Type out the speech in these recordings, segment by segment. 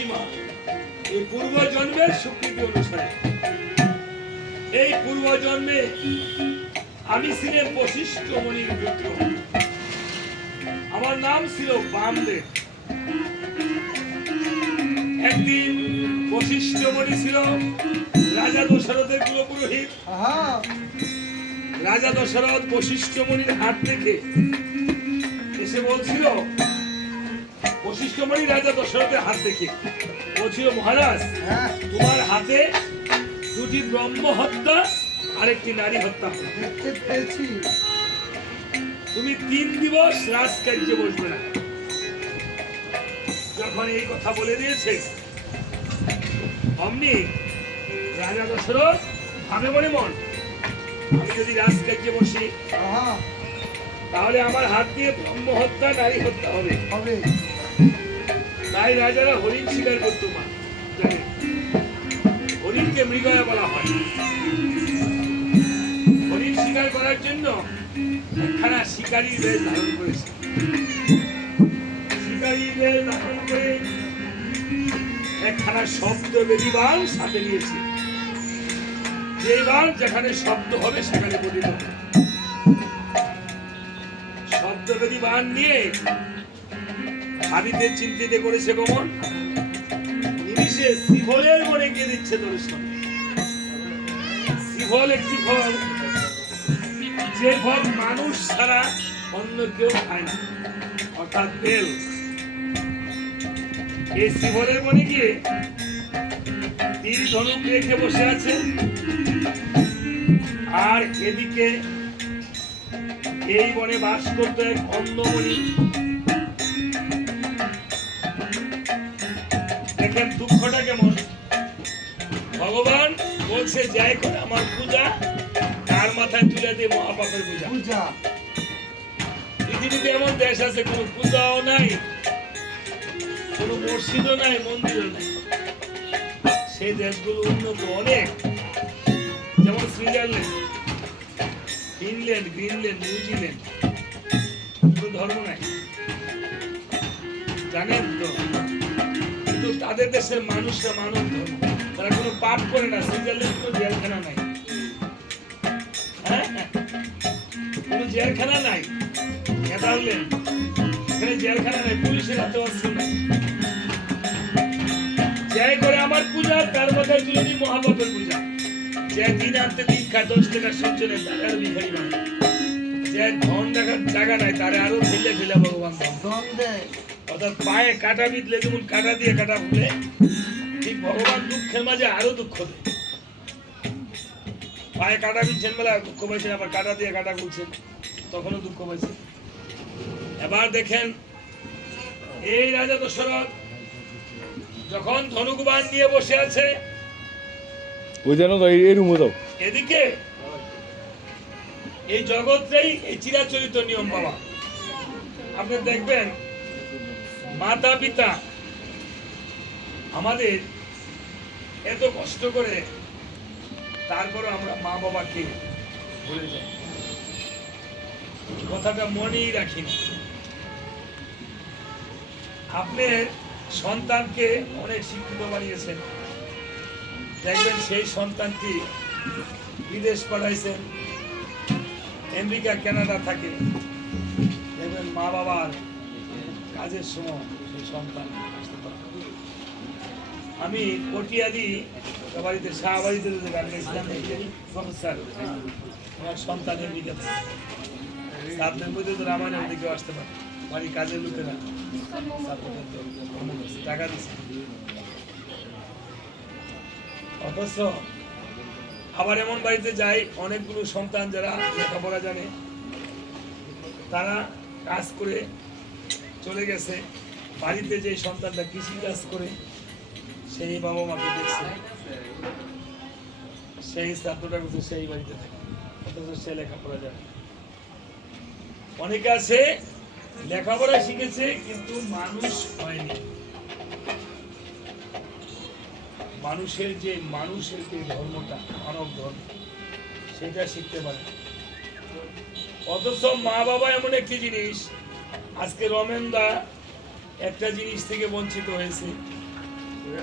সীমা এই পূর্ব জন্মের স্বীকৃতি অনুসারে। এই পূর্ব জন্মে আমি ছিলাম বশিষ্ঠ মুনির পুত্র। আমার নাম ছিল বামদেব। একদিন বশিষ্ঠ মুনি ছিল রাজা দশরথের কুলপুরোহিত। রাজা দশরথ বশিষ্ঠ মুনির হাত থেকে এসে বলছিল, বশিষ্ঠ মুনি রাজা দশরথের হাত দেখে বলছিল, মহারাজ তোমার হাতে দুটি ব্রহ্ম হত্যা আর একটি নারী হত্যা হলো। তুমি 3 দিবস রাজকার্যে বসবে না। যখন এই কথা বলে দিয়েছে, অমনি রাজা দশরথ ভাবে মনে মন, আমি যদি রাজকার্যে বসি তাহলে আমার হাত দিয়ে ব্রহ্ম হত্যা নারী হত্যা হবে। তাই রাজারা হরিণ শিকার করতো। মা জানে, হরিণকে মৃগয়া বলা হয়। হরিণ শিকার করার জন্য একখানা শিকারী বেশ ধারণ করেছে। শিকারী বেশ ধারণ করে একখানা শব্দবেদী বাণ সাথে নিয়েছে। যে বাণ যেখানে শব্দ হবে সেখানে পতিত হবে। শব্দবেদী বাণ নিয়ে ভাবিতে চিন্তিতে করেছে গমন। নিমিষে শিবলের মনে গিয়ে দিচ্ছে দর্শন। শিবল একটি ফল, যে ফল মানুষ ছাড়া অন্য কেউ খায় না, অর্থাৎ বেল। এই শিবলের মনে গিয়ে তীর ধনুক রেখে বসে আছে। আর এদিকে এই বনে বাস করতো এক অন্ধমণি। দেখেন দুঃখটা কেমন। ভগবান বলছে, যাই করে আমার পূজা তার মাথায় তুলে দিয়ে মহাপাপের পূজা। পৃথিবীতে এমন দেশ আছে কোনো পূজাও নাই, কোনো মসজিদও নাই, মন্দিরও নাই। সেই দেশগুলো উন্নত অনেক, যেমন সুইজারল্যান্ড, ফিনল্যান্ড, গ্রিনল্যান্ড, নিউজিল্যান্ড। কোনো ধর্ম নাই, জানেন তো। কিন্তু তাদের দেশের মানুষরা মানব ধর্ম, তারা কোনো পাপ করে না। সুইজারল্যান্ড কোনো জেলখানা নাই, কোনো জেলখানা নাই। নেদারল্যান্ড, এখানে জেলখানা নাই, পুলিশের হাতে অস্ত্র নাই। যাই করে আমার পূজা তার মাথায় তুলে দিই মহাপাপের পূজা। যে দিন আনতে দিন খায়, 10 টাকা সহ্য নেই, তারে আরো ভিখারি বানায়। যে ধন দেখার জায়গা নাই, তারে আরো ফেলে ফেলে ভগবান ধন দেয়। অর্থাৎ পায়ে কাটা বিঁধলে যেমন কাটা দিয়ে কাটা ফুলে, ঠিক ভগবান দুঃখের মাঝে আরো দুঃখ দেয়। পায়ে কাটা বিঁধছেন বলে দুঃখ পাইছেন, আবার কাটা দিয়ে কাটা খুলছেন, তখনও দুঃখ পাইছেন। এবার দেখেন, এই রাজা দশরথ যখন ধনুকবাণ নিয়ে বসে আছে, এদিকে এই জগৎটাই এই চিরাচরিত নিয়ম। বাবা, আপনি দেখবেন মাতা পিতা আমাদের এত কষ্ট করে, তারপরে আমরা মা বাবাকে ভুলে যাই, কথাটা মনেই রাখিনি। আপনার সন্তানকে অনেক শিক্ষিত বানিয়েছেন, দেখবেন সেই সন্তানটি বিদেশ পাঠাইছেন, আমেরিকা কানাডা থাকে, দেখবেন মা বাবার কাজের সময় সেই সন্তান আসতে পারে। আমি পটিয়াদি বাড়িতে শাহবাড়িতে গান গেছিলাম, প্রফেসর আমার সন্তান আমেরিকা থাকে, সাতদের মধ্যে তো রামায়ণের দিকে আসতে পারে, বাড়ি কাজের লোকেরা টাকা দিচ্ছে। অথচ আবার এমন বাড়িতে যাই, অনেকগুলো সন্তান যারা লেখাপড়া জানে, তারা কাজ করে চলে গেছে, বাড়িতে যে সন্তানটা কৃষি কাজ করে সেই বাবা মাকে দেখছে, সেই ছাত্রটা করছে সেই বাড়িতে থাকে, অথচ সে লেখাপড়া জানে। অনেকে আছে লেখাপড়া শিখেছে কিন্তু মানুষ হয়নি। মানুষের যে ধর্মটা, মানব ধর্ম, সেটা শিখতে পারে। অথচ মা বাবা এমন একটি জিনিস, আজকে রমেনদা একটা জিনিস থেকে বঞ্চিত হয়েছে,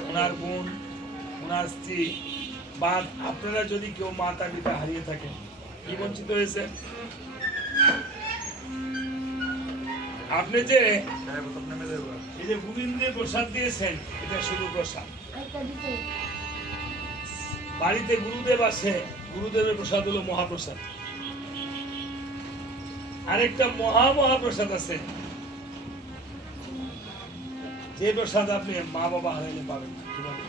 ওনার বোন, ওনার স্ত্রী, বা আপনারা যদি কেউ মাতা পিতা হারিয়ে থাকেন, কি বঞ্চিত হয়েছে? আপনি যে এই যে গোবিন্দের প্রসাদ দিয়েছেন, এটা শুধু প্রসাদ। বাড়িতে গুরুদেব আসে, গুরুদেবের প্রসাদ হলো মহাপ্রসাদ। আরেকটা মহাপ্রসাদ আছে, যে প্রসাদ আপনি মা বাবা হারাইলে পাবেন না। কিভাবে?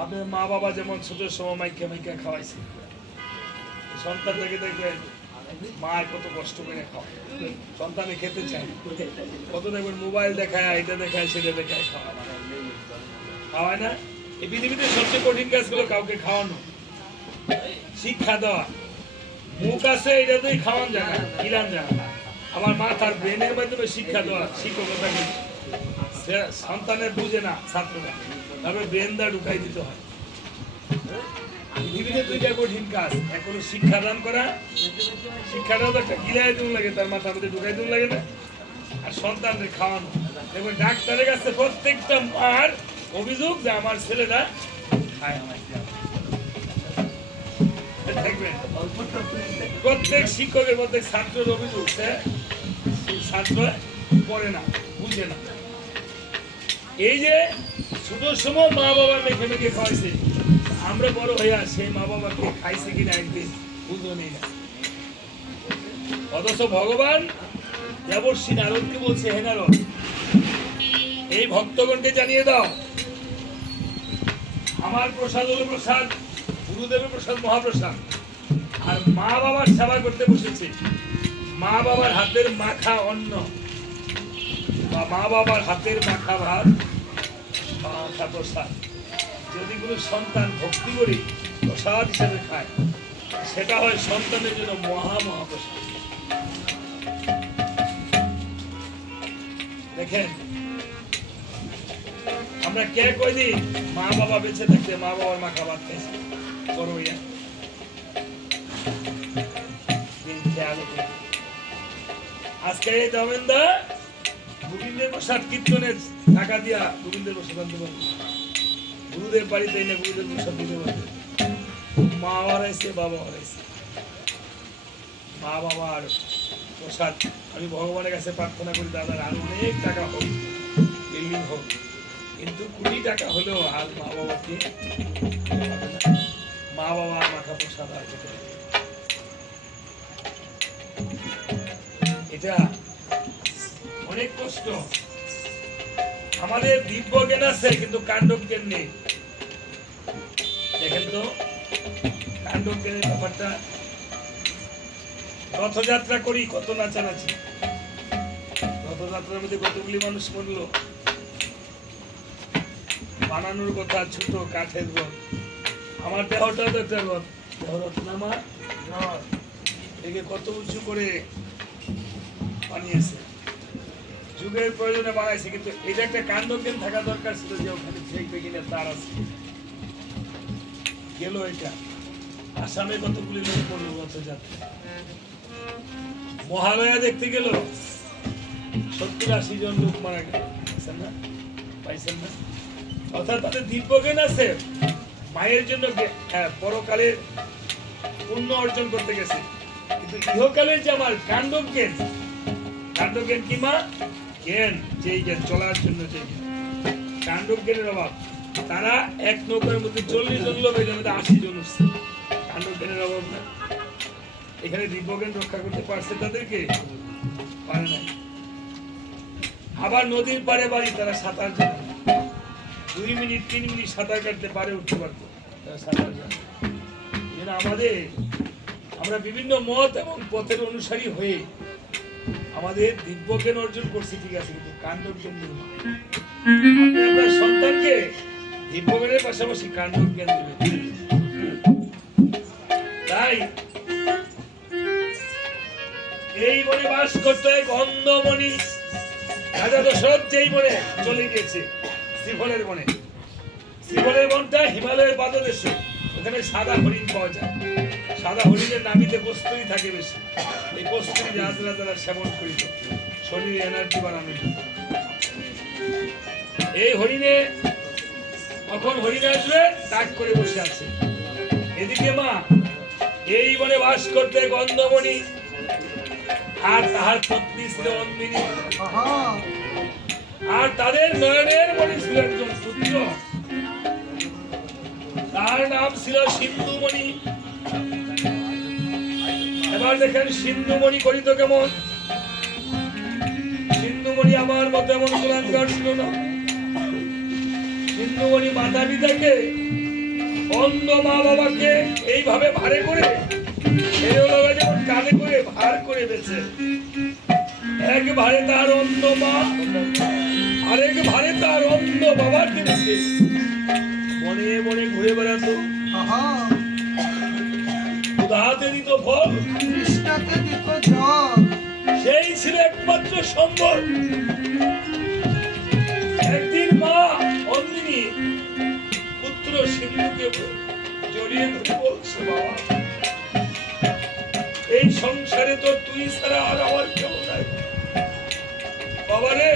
আপনার মা বাবা যেমন ছোট সময় মাইকা খাওয়াইছে, সন্তানটাকে দেখবেন মা কত কষ্ট করে খাওয়ায়, সন্তানে খেতে চায়, কত দেখবেন মোবাইল দেখায়, এটা দেখায়, সেটা দেখায়, খাওয়ায় না। এই পৃথিবীতে সবচেয়ে কঠিন কাজগুলো কাউকে খাওয়ানো, শিক্ষা দেওয়া। মুখ আছে, এটা তুই খাওয়ান জানা, কিরান জানা। আমার মাথার ব্রেনের মাধ্যমে শিক্ষা দেওয়া, শিক্ষকতা করি। সন্তানের বুঝে না ছাত্ররা, তবে ব্রেন দা ঢুকাই দিতে হয়। পৃথিবীতে দুইটা কঠিন কাজ, এক হলো শিক্ষাদান করা, শিক্ষাটাও তো একটা গিলাই দিন লাগে, তার মাথার মধ্যে ঢুকাই দিন লাগে না, আর সন্তানদের খাওয়ানো। দেখবেন ডাক্তারের কাছে প্রত্যেকটা মার অভিযোগ যে আমার ছেলেরা খায় আমার। দেখবেন প্রত্যেক শিক্ষকের, প্রত্যেক ছাত্রের অভিযোগ, ছাত্র পড়ে না, বুঝে না। এই যে ছোট সময় মা বাবা মেখে মেখে খাওয়াইছে, আমরা বড় হইয়া সেই মা বাবাকে খাইছে কিনা একদিন বুঝো নেই না। অথচ ভগবান দেবর্ষী নারদকে বলছে, হে নারদ, এই ভক্তগণকে জানিয়ে দাও, আমার প্রসাদ হলো প্রসাদ, গুরুদেবের প্রসাদ মহাপ্রসাদ। আর মা বাবার সেবা করতে বসেছে, মা বাবার হাতের মাখা অন্ন বা মা বাবার হাতের মাখা ভাত, মাখা প্রসাদ যদি কোনো সন্তান ভক্তি করে প্রসাদ হিসেবে খায়, সেটা হয় সন্তানের জন্য মহাপ্রসাদ। দেখেন, আমরা কে কয়দিন মা বাবা বেঁচে থাকতে মা বাবার মাখা ভাত খাইছি, বড় হইয়া আজকে এই দমেন্দা গোবিন্দের প্রসাদ কীর্তনের টাকা দিয়া গোবিন্দের প্রসাদ আনতে পারবে, গুরুদেব বাড়িতে এনে গুরুদেব প্রসাদ দিতে পারবে। মা হারাইছে, বাবা হারাইছে। মা বাবার প্রসাদ আমি ভগবানের কাছে প্রার্থনা করি, দাদার আর অনেক টাকা হোক, বিল্ডিং হোক, কিন্তু 20 টাকা হলেও আর মা বাবাকে মা বাবা মাখা প্রসাদ আর খেতে হবে। এটা অনেক কষ্ট। আমাদের দিব্য জ্ঞান আছে কিন্তু কাণ্ড জ্ঞান নেই। দেখেন তো কাণ্ড জ্ঞানের ব্যাপারটা, রথযাত্রা করি কত নাচানাচি, রথযাত্রার মধ্যে কতগুলি মানুষ মরলো, বানানোর কথা ছোট কাঠের রথ। আমার দেহটা তো একটা রথ, দেহরথ নামা রথ, একে কত উঁচু করে বানিয়েছে, যুগের প্রয়োজনে বানাইছে, কিন্তু এটা একটা কাণ্ডজ্ঞান থাকা দরকার ছিল যে ওখানে দেখবে কিনা তার আছে। গেল এটা আসামে কতগুলি লোক পড়লো রথযাত্রা, মহালয়া দেখতে গেল 70-80 জন লোক মারা গেল, পাইছেন না? অর্থাৎ তাদের দিব্যজ্ঞান আছে, মায়ের জন্য পরকালের পুণ্য অর্জন করতে গেছে, কিন্তু ইহকালের যে আমার কাণ্ডজ্ঞান, কাণ্ডজ্ঞান কি মা জ্ঞান, যেই জ্ঞান চলার জন্য যে কাণ্ডজ্ঞানের অভাব, তারা এক নৌকার মধ্যে 40 জন লোক, এটার মধ্যে 80 জন উঠছে। কাণ্ডজ্ঞানের অভাব না, এখানে দিব্যজ্ঞান রক্ষা করতে পারছে তাদেরকে, পারে নাই। আবার নদীর পাড়ে বাড়ি, তারা সাঁতার জানে, 2 মিনিট 3 মিনিট সাঁতার কাটতে পারে, উঠতে পারতো, তারা সাঁতার জানে। আমাদের আমরা বিভিন্ন মত এবং পথের অনুসারী হয়ে আমাদের দিব্যজ্ঞান অর্জন করছি, ঠিক আছে, কিন্তু কাণ্ডজ্ঞান নেই। আপনার সন্তানকে দিব্যজ্ঞানের পাশাপাশি কাণ্ডজ্ঞান দেবেন। তাই এই বনে বাস করতে এক অন্ধমণি রাজা দশরথ যেই বনে চলে গিয়েছে, শ্রীফলের বনে। শ্রীফলের বনটা হিমালয়ের পাদদেশে, ওখানে সাদা হরিণ পাওয়া যায়। সাদা হরিণের নাভিতে কস্তুরী থাকে বেশি, এই কস্তুরী রাজরাজারা সেবন করিত শরীরে এনার্জি বাড়ানোর জন্য। এই হরিণে কখন হরিণ আসবে তাক করে বসে আছে। এদিকে মা এই বনে বাস করতে গন্ধমণি আর তাহার পত্নী ছিল অন্দিনী, আর তাদের নয়নের মণি ছিল একজন পুত্র, তার নাম ছিল সিন্ধুমণি। এবার দেখেন সিন্ধুমণি করিত কেমন। সিন্ধুমণি আমার মতো এমন কুলাঙ্গার ছিল না। সিন্ধুমণি মাতা পিতাকে, অন্ধ মা বাবাকে এইভাবে ভারে করে যেমন কাঁধে করে ভার করে বেছে, এক ভারে তার অন্ধ মা, আরেক ভারে তার অন্ধ বাবাকে রেখে মনে মনে ঘুরে বেড়াতো। ক্ষুধাতে দিত ফল, তৃষ্ণাতে দিত জল, সেই ছিল একমাত্র সম্বল। একদিন মা অন্দিনী পুত্র সিন্ধুকে জড়িয়ে ধরে বলছে, বাবা এই সংসারে তো তুই ছাড়া আর আমার কেউ নাই। বাবা রে,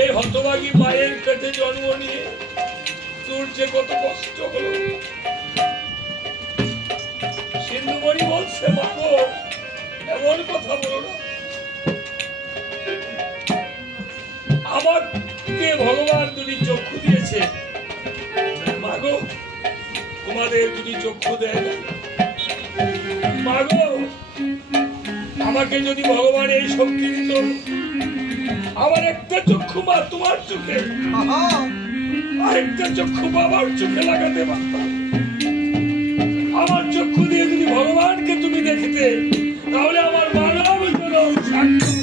এই হতভাগী মায়ের পেটে জন্ম নিয়ে তোর যে কত কষ্ট হলো। সিন্ধুমণি বলছে, মা গো এমন কথা বলো না, আমাকে ভগবান দুটি চক্ষু দিয়েছে, মা গো তোমাদের দুটি চক্ষু দেয় না। মা গো আমাকে যদি ভগবান এই শক্তি দিত, আমার একটা চক্ষু মা তোমার চোখে, আরেকটা চক্ষু বাবার চোখে লাগাতে পারতাম। আমার চক্ষু দিয়ে যদি ভগবানকে তুমি দেখতে, তাহলে আমার মানব জনম সার্থক।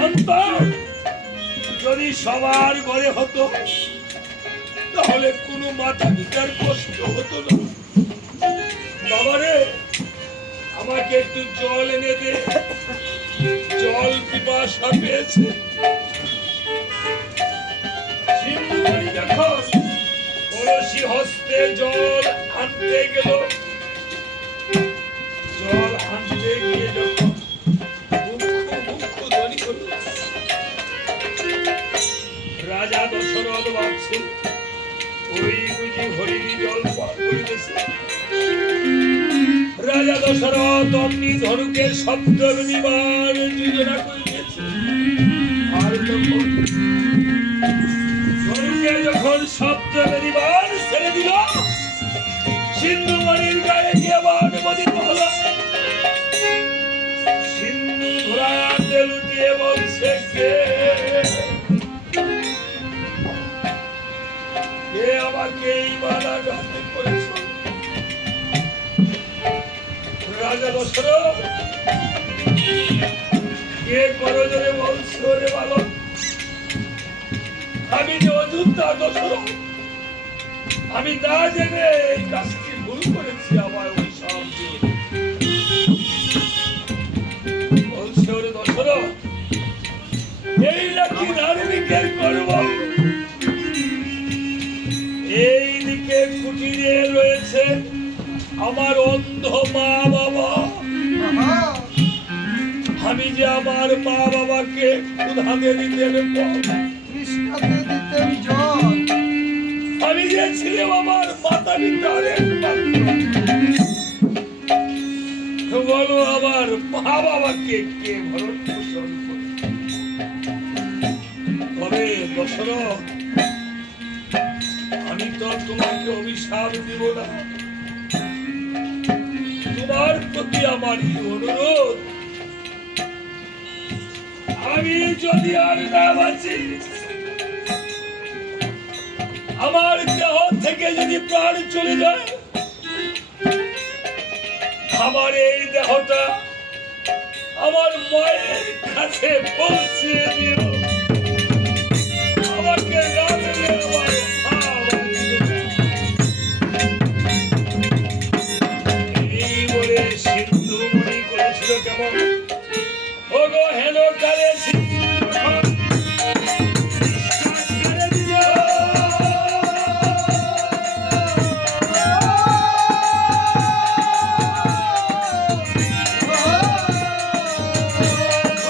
সন্তান যদি সবার ঘরে হতো, তাহলে কোনো মাতা পিতার কষ্ট হতো না। বাবারে আমাকে একটু জল এনে দে, জল পিপাসা পেয়েছে। সিন্ধুমণি যখন কলসি হস্তে জল আনতে গেল, জল আনতে গিয়ে যখন রাজা দশরথ ভাবছে ওই বুঝি হরিণী জল পান করিতেছে। রাজা দশরথ অমনি ধনুকের শব্দ বিমান যোজনা করিতেছে। আর যখন ধনুকে যখন শব্দ বিমান ছেড়ে দিল, সিন্ধুমণির গায়ে গিয়ে বাণ বদিত হল। সিন্ধু ধরাতে লুটিয়ে বলছে, কে আমাকে এই মালা ঘাতে করেছ? রাজা দশরথ কে করজোরে বলছে, ওরে বালক আমি যে অযোধ্যা দশরথ, আমি না জেনে এই কাজটি ভুল করেছি, আমার অভিশাপ দিয়ে। বলছে, ওরে দশরথ এই নাকি ধার্মিকের কর্ম। এই দিকে কুটিরে রয়েছে আমার অন্ধ মা বাবা, আমি যে আমার মা বাবাকে ক্ষুধাতে দিতেন তৃষ্ণাতে দিতেন জল, আমি যে ছিলাম আমার মাতা পিতার বলো আমার মা বাবাকে কে ভরণ পোষণ করে? তবে দশরথ আমি তো তোমাকে অভিশাপ দিব না, তোমার প্রতি আমার অনুরোধ, আমি যদি আর না বাঁচি, আমার দেহ থেকে যদি প্রাণ চলে যায়, আমার এই দেহটা আমার মায়ের কাছে পৌঁছে দিও। আমাকে না দিলে আমার এই বলে সিন্ধুমণি করেছিল কেমন, ওগো হেন কালে সিন্ধু যখন নিঃশ্বাস ছেড়ে দিল,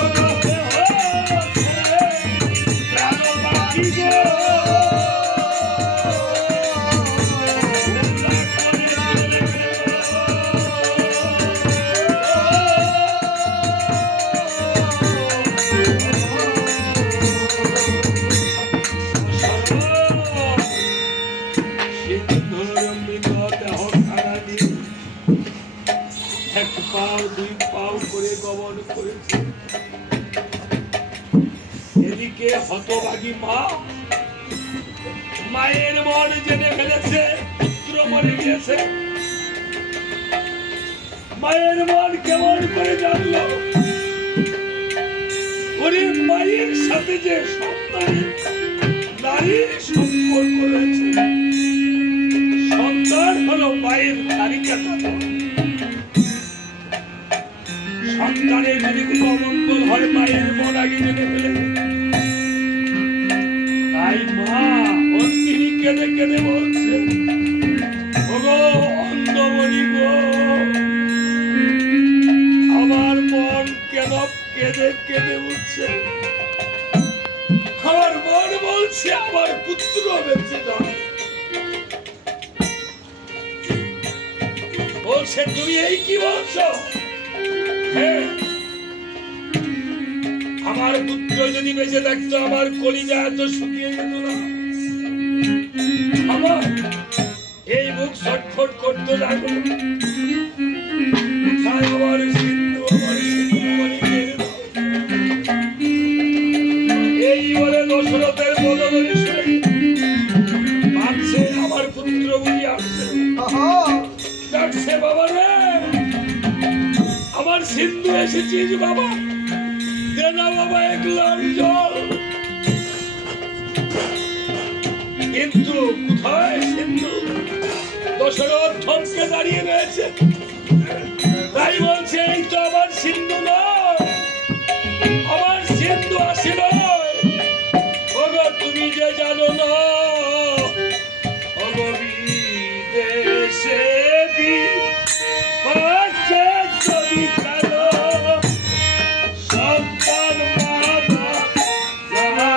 ওগো দেহ ছেড়ে প্রাণ পাখি গো, উল্লাস করে চলে সিন্ধুর মৃত দেহ খানা দিয়ে এক পাও দুই পাও করে গমন করেছে। এদিকে হতভাগী মা, মায়ের মন জেনে ফেলেছে পুত্র মরে গিয়েছে। মায়ের মন কেমন করে জানলো? ওরে মায়ের সাথে যে সন্তানের নারীর সম্পর্ক রয়েছে, সন্তান হলো মায়ের তালিকাটা। সন্তানের যদি কোনো অমঙ্গল হয় মায়ের মন আগে জেনে ফেলে। তাই মা অন্তিনী কেঁদে কেঁদে বলছে, ওগো অন্ধমণি গো, আমার মন কেন কেঁদে কেঁদে উঠছে? আমার মন বলছে আমার পুত্র বেঁচে নয়। বলছে তুমি এই কি বলছো? হ্যাঁ, আমার পুত্র যদি বেঁচে থাকতো আমার কলিজা এত শুকিয়ে যেত না। আমার এই মুখ ছটফট করতে লাগলো, কোথায় আমার সিন্ধু, আমার সিন্ধু বলে কেঁদে দাও। এই বলে দশরথের বদলে শুনে ভাবছে আমার পুত্র বুঝি আসছে, ডাকছে বাবা রে, আমার সিন্ধু এসেছিস বাবা, দে না বাবা এক গ্লাস জল। কিন্তু কোথায় সিন্ধু? দশরথ থমকে দাঁড়িয়ে রয়েছে। তাই বলছে এই তো আমার সিন্ধু নয়, আমার সিন্ধু আসে নয়। ওগো তুমি যে জানো না, ওগো বিদেশে বিপাকে যদি কারো সন্তান বাবা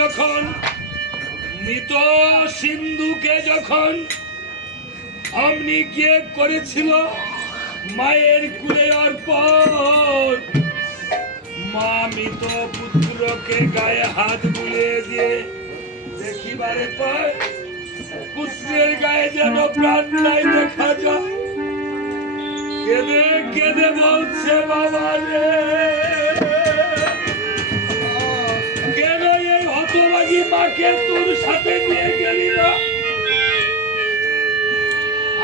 যখন মৃত সিন্ধুকে যখন অমনি গিয়ে করেছিল মায়ের কুলে অর্পণ, মা মৃত পুত্রকে গায়ে হাত বুলিয়ে দিয়ে দেখিবারে পায় পুত্রের গায়ে যেন প্রাণ নাই দেখা যায়। কেঁদে কেঁদে বলছে বাবা রে, কেন এই হতভাগী মাকে তোর সাথে নিয়ে গেলি না?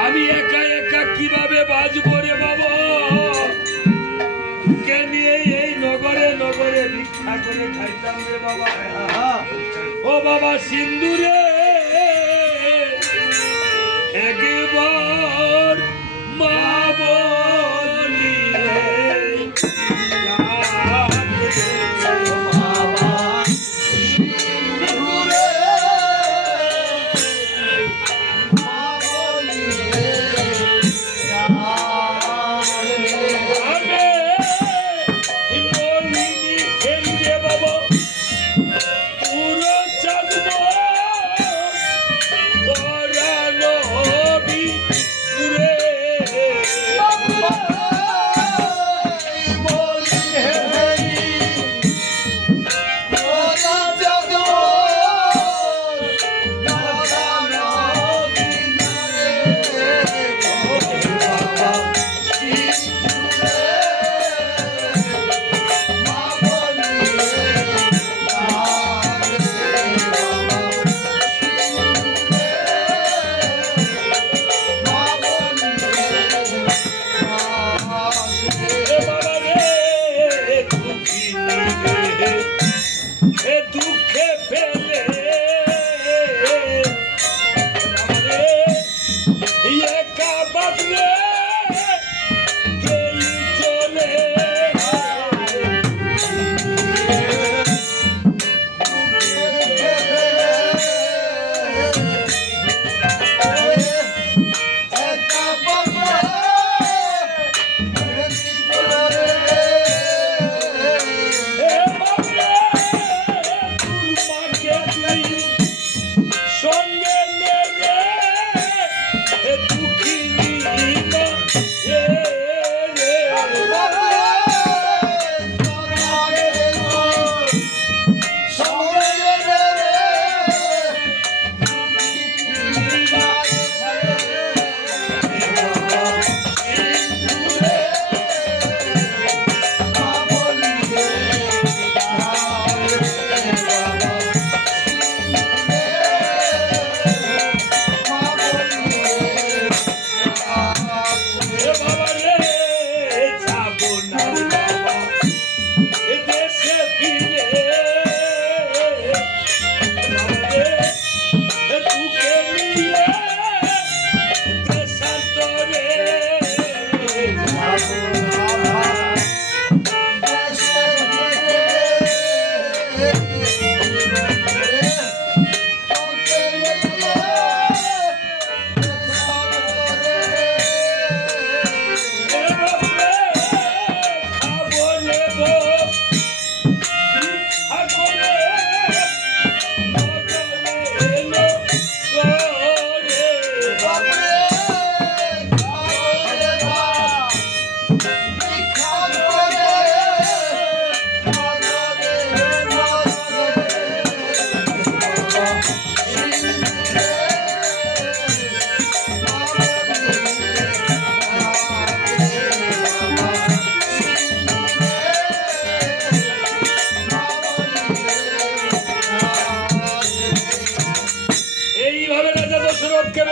আমি একা একা কিভাবে বাঁচবো রে বাবা? কে নিয়ে এই নগরে নগরে ভিক্ষা করে খাইতাম রে বাবা। ও বাবা সিন্ধুরে, একবার মা বলি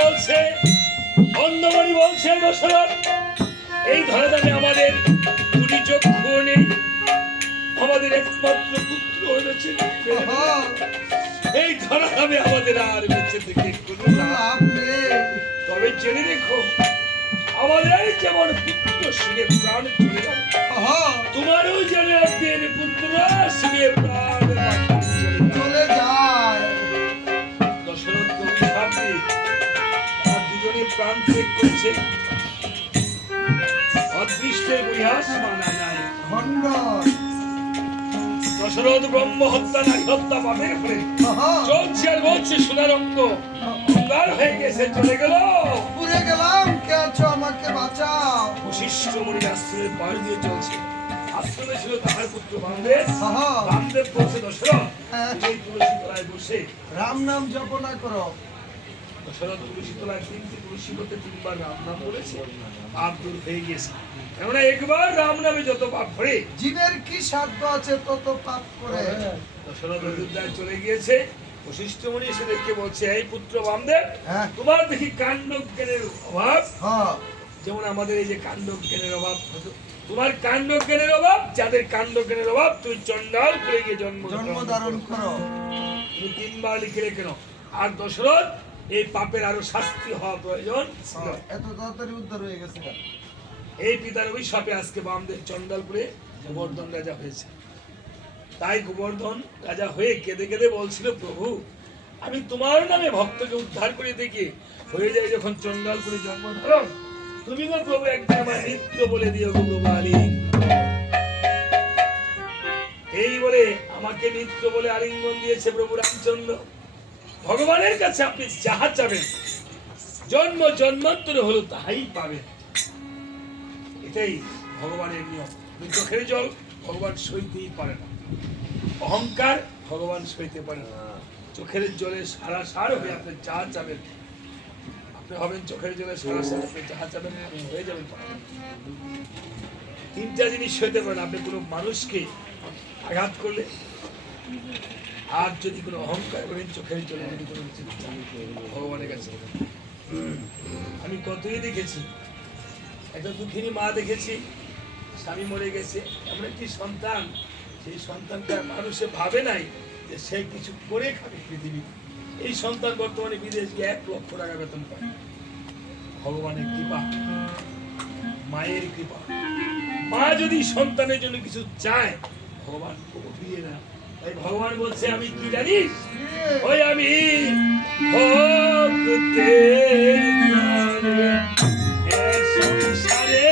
বলছে, অন্ধমণি বলছে দশরথ, এই ধরাধামে আমাদের দুটি চক্ষু নেই, আমাদের একমাত্র পুত্র হয়েছে, এই ধরাধামে আমাদের আর বেঁচে থেকে কোনো লাভ নেই। তবে জেনে রেখো, আমাদের যেমন পুত্র শিরে প্রাণ চলে যাবে, তোমারও যেন একদিন পুত্র শিরে প্রাণ চলে যায়। দশরথ সামনে দুজনে প্রাণ ত্যাগ করছে, অদৃষ্টের পরিহাস মানা যায়। দশরথ ব্রহ্ম হত্যা নারী হত্যা পাপের ফলে চলছে আর বলছে সোনারঙ্গ অঙ্গার হয়ে গেছে, চলে গেল। পুড়ে গেলাম, কে আছো আমাকে বাঁচাও। বশিষ্ঠ মুনির আশ্রমের পাশ দিয়ে চলছে। আশ্রমে ছিল তাহার পুত্র বামদেব। বামদেব বলছে দশরথ এই তুলসী তলায় বসে রাম নাম জপনা করো। দশরথ তুলসী তলায় তিনটি তুলসী মধ্যে তিনবার রাম নাম বলেছে, পাপ দূর হয়ে গেছে। কেননা একবার রাম নামে যত পাপ ভরে, জীবের কি সাধ্য আছে তত পাপ করে। দশরথ অযোধ্যায় চলে গিয়েছে। বশিষ্ঠ মুনি এসে দেখে বলছে, এই পুত্র বামদেব, হ্যাঁ। তোমার দেখি কাণ্ড জ্ঞানের অভাব। হ্যাঁ। যেমন আমাদের এই যে কাণ্ড জ্ঞানের অভাব, তোমার কাণ্ড জ্ঞানের অভাব, যাদের কাণ্ড জ্ঞানের অভাব, তুমি চণ্ডাল করে গিয়ে জন্ম ধারণ করো। তুমি তিনবার লিখে রেখে নাও। আর দশরথ এই পাপের আরো শাস্তি হওয়া প্রয়োজন ছিল। এত তাড়াতাড়ি উদ্ধার হয়ে গেছে। এই পিতার অভিশাপে আজকে বামদেব চণ্ডালপুরে গোবর্ধন রাজা হয়েছে। তাই গোবর্ধন রাজা হয়ে কেঁদে কেঁদে বলছিল, প্রভু আমি তোমার নামে ভক্তকে উদ্ধার করে দেখি হয়ে যায় যখন চণ্ডালপুরে জন্ম ধারণ, তুমি গো প্রভু একদিন আমার নিত্য বলে দিও গো গোপালী। এই বলে আমাকে নিত্য বলে আলিঙ্গন দিয়েছে প্রভু রামচন্দ্র। ভগবানের কাছে আপনি যাহা চাবেন জন্ম জন্মান্তরে হলো তাহাই পাবেন, এটাই ভগবানের নিয়ম। চোখের জল ভগবান সইতেই পারে না, অহংকার ভগবান সইতে পারে না। চোখের জলে সারা সার হয়ে আপনি যা চাবেন, আপনি হবেন চোখের জলে সারা সার, আপনি যা চাবেন আপনি হয়ে যাবেন। তিনটা জিনিস সইতে পারেন, আপনি কোনো মানুষকে আঘাত করলে, আর যদি কোনো অহংকার করেন, চোখের জলে যদি কোনো ভগবানের কাছে। আমি কতই দেখেছি, একটা দুঃখিনী মা দেখেছি, স্বামী মরে গেছে, এমন একটি সন্তান, সেই সন্তানটা মানুষে ভাবে নাই যে সে কিছু করে খাবে পৃথিবী। এই সন্তান বর্তমানে বিদেশ গিয়ে 1 লক্ষ টাকা বেতন পায়। ভগবানের কৃপা, মায়ের কৃপা। মা যদি সন্তানের জন্য কিছু চায়, ভগবান দিয়ে না। তাই ভগবান বলছে, আমি কি জানিস, ওই আমি সংসারে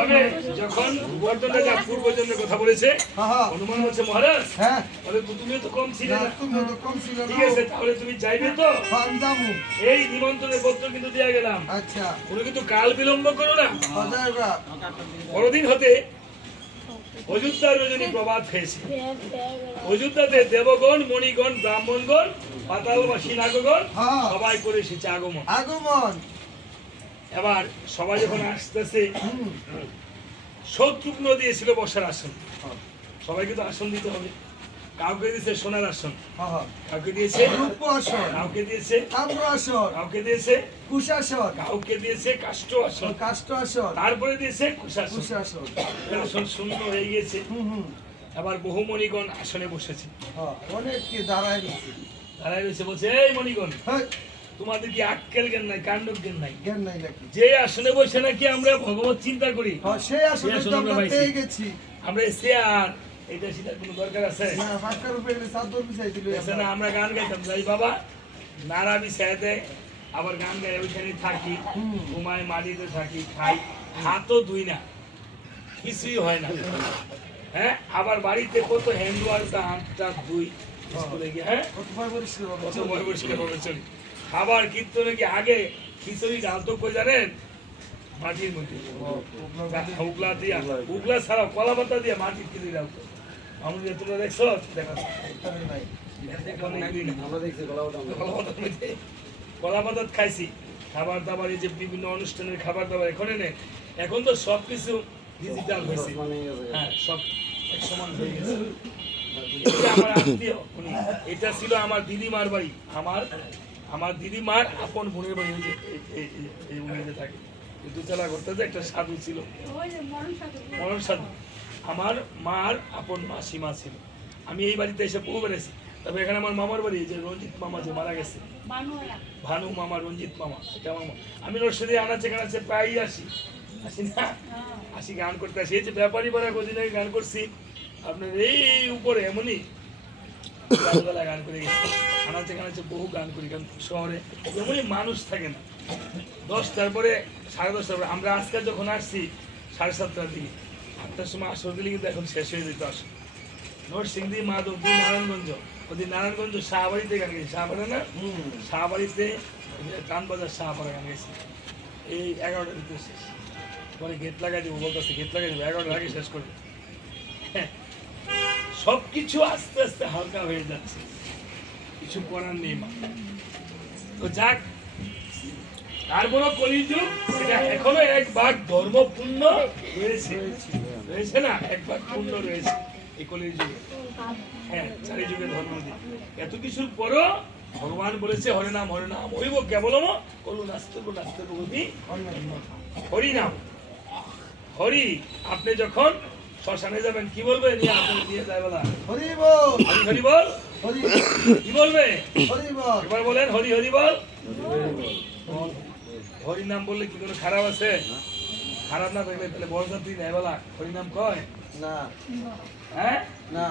তবে যখন গোবর্ধন রাজা পূর্বজন্মের কথা বলেছে হ্যাঁ অনুমান হচ্ছে মহারাজ হ্যাঁ তাহলে তুমিও তো কম ছিলে না না তুমি তো কম ছিল না ঠিক আছে তাহলে তুমি যাইবে তো আমি যাবো এই নিমন্ত্রণের পত্র কিন্তু দেয়া গেলাম আচ্ছা কোনো কিন্তু কাল বিলম্ব করো না অজয়বা পরদিন হতে অযোধ্যার রজনী প্রভাত হয়েছে অযোধ্যাতে দেবগণ মণিগণ ব্রাহ্মণগণ পাতালবাসী নাগগণ হ্যাঁ। সবাই করে এসেছে আগমন আগমন এবার সবাই যখন আসতেছে হুম শত্রুঘ্ন দিয়েছিল বসার আসন সবাই কিন্তু আসন দিতে হবে কাউকে দিয়েছে সোনার আসন হ্যাঁ কাউকে দিয়েছে রূপ আসন কাউকে দিয়েছে তাম্র আসন কাউকে দিয়েছে কুশাসন কাউকে দিয়েছে কাষ্ঠ আসন কাষ্ঠ আসন তারপরে দিয়েছে কুশাসন কুশাসন আসন শূন্য হয়ে গেছে হুম আবার বহু মণিগণ আসনে বসেছে হ্যাঁ অনেক কি দাঁড়ায় রয়েছে তারাই রয়েছে বলছে এই মণিগণ হ্যাঁ তোমাদের কি আক্কেল জ্ঞান নাই কাণ্ড জ্ঞান নাই জ্ঞান নাই নাকি যে আসনে বসে নাকি আমরা ভগবত চিন্তা করি হ্যাঁ সেই আসলে আসন তো আমরা আমরা পাইছি। পেয়ে গেছি আমরা চেয়ার এটা সেটার কোনো দরকার আছে না পাক্কার উপরে গেলে চাদর বিছাই দিল আছে না আমরা গান গাইতাম যাই বাবা নাড়া বিছায় দেয় আবার গান গাই ওইখানে থাকি হুম। ঘুমাই মাটিতে থাকি খাই হাতও ধুই না কিছুই হয় না হ্যাঁ আবার বাড়িতে কত হ্যান্ড ওয়াশটা হাতটা ধুই স্কুলে গিয়ে হ্যাঁ কত ভয় পরিষ্কার হবে কত বয় পরিষ্কার ভাবে চলি খাবার কীর্তনে কি আগে খিচুড়ি ডালতো করে জানেন মাটির মধ্যে উগলা দিয়া উগলা ছাড়াও কলা পাতা দিয়া মাটির খিচুড়ি ডালতো আমি যে তোমরা দেখছো দেখা এখানে নাই কলা পাতা খাইছি খাবার দাবার এই যে বিভিন্ন অনুষ্ঠানের খাবার দাবার এখানে নেই এখন তো সব কিছু ডিজিটাল হয়েছে হ্যাঁ সব এক সমান হয়ে গেছে এটা আমার আত্মীয় উনি এটা ছিল আমার দিদিমার বাড়ি আমার দিদিমার আপন বোনের বাড়ি ওই যে এই উনি যে থাকে দুতলা ঘরটা যে একটা সাধু ছিল মরণ সাধু আমার মার আপন মাসিমা ছিল আমি এই বাড়িতে এসে বহু বেড়েছি তবে এখানে আমার মামার বাড়ি যে রঞ্জিত মামা যে মারা গেছে ভানু মামা রঞ্জিত মামা এটা আমার আমি ওর সাথে আনাচে কানাচে প্রায়ই আসি না আসি গান করতে আসি এই যে ব্যাপারী পাড়া কদিন আগে গান করছি আপনার এই উপরে এমনই রাতবেলা গান করে গেছি আনাচে কানাচে বহু গান করি কারণ শহরে এমনই মানুষ থাকে না 10টার পরে 10:30টার পরে আমরা আজকে যখন আসছি 7:30টার দিকে 8টার সময় আসর দিলে কিন্তু এখন শেষ হয়ে যেত আসর নরসিংদী মাধবদী নারায়ণগঞ্জ ওদের নারায়ণগঞ্জ শাহবাড়িতে গান গেছি শাহবাড়া না শাহবাড়িতে কানবাজার শাহপাড়া গান গেছি এই 11টার ভিতরে শেষ পরে গেট লাগাই দেবো বলতেছে গেট লাগাই দেবো 11টার আগে শেষ করবো সব কিছু আস্তে আস্তে হালকা হয়ে যাচ্ছে কিছু করার নেই মা তো যাক তারপরও কলিযুগ এটা এখনো এক ভাগ ধর্মপূর্ণ রয়েছে না এক ভাগ পূর্ণ রয়েছে এই কলিযুগে হ্যাঁ চারিযুগে ধর্ম দিয়ে এত কিছুর পরও ভগবান বলেছে হরে নাম হইব কেবলম কলু নাস্তব বলবি হরি নাম হরি আপনি যখন শ্মশানে যাবেন কি বলবেন আপনি দিয়ে যায় বলা হরি বল হরি হরি বল হরি কি বলবে হরি বল এবার বলেন হরি হরি বল হরি নাম বললে কি কোনো খারাপ আছে খারাপ না থাকলে তাহলে বড় জাতি নেই বলা হরি নাম কয় না হ্যাঁ না